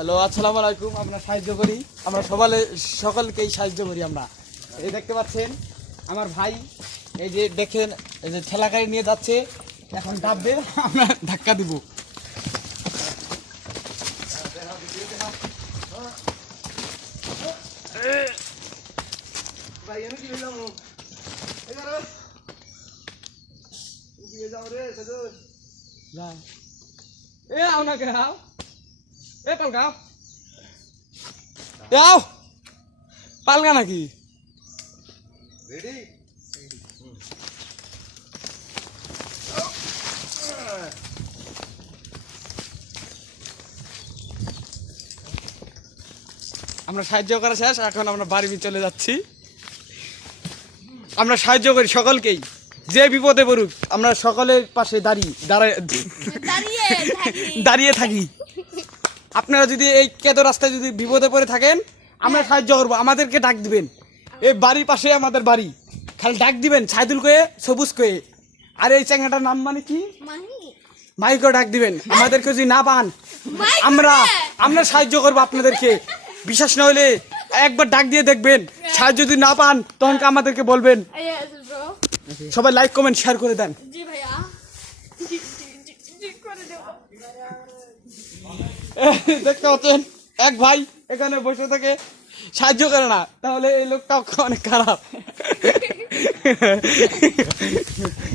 Hello, আসসালামু আলাইকুম। আমরা সাহায্য করি, আমরা সকলকেই সাহায্য করি। আমরা এই দেখতে পাচ্ছেন আমার ভাই, এই যে দেখেন, এই যে ঠেলা গাড়ি নিয়ে যাচ্ছে, এখন ডাববে, আমরা ধাক্কা দিব। এ আও না কেন আও, এ পালকা আও, পালকা নাকি? রেডি? আমরা সাহায্য করা শেষ, এখন আমরা বাড়ি চলে যাচ্ছি। আমরা সাহায্য করি সকলকেই, যে বিপদে পড়ুক আমরা সকলের পাশে দাঁড়িয়ে থাকি। আপনারা যদি এই কেদো রাস্তায় যদি বিপদে পড়ে থাকেন, আমরা সাহায্য করবো, আমাদেরকে ডাক দিবেন। এই বাড়ির পাশে আমাদের বাড়ি, খালি ডাক দিবেন ছাইদুল কয়ে, সবুজ কয়ে। আর এই চ্যাংড়াটার নাম মানে কি? মাইকেও ডাক দিবেন। আমাদেরকে যদি না পান, আমরা সাহায্য করবো আপনাদেরকে। বিশ্বাস না হলে একবার ডাক দিয়ে দেখবেন, সাহায্য যদি না পান তখন আমাদেরকে বলবেন। সবাই লাইক কমেন্ট শেয়ার করে দেন। দেখতে পাচ্ছেন এক ভাই এখানে বসে থেকে সাহায্য করে না, তাহলে এই লোকটা অনেক খারাপ।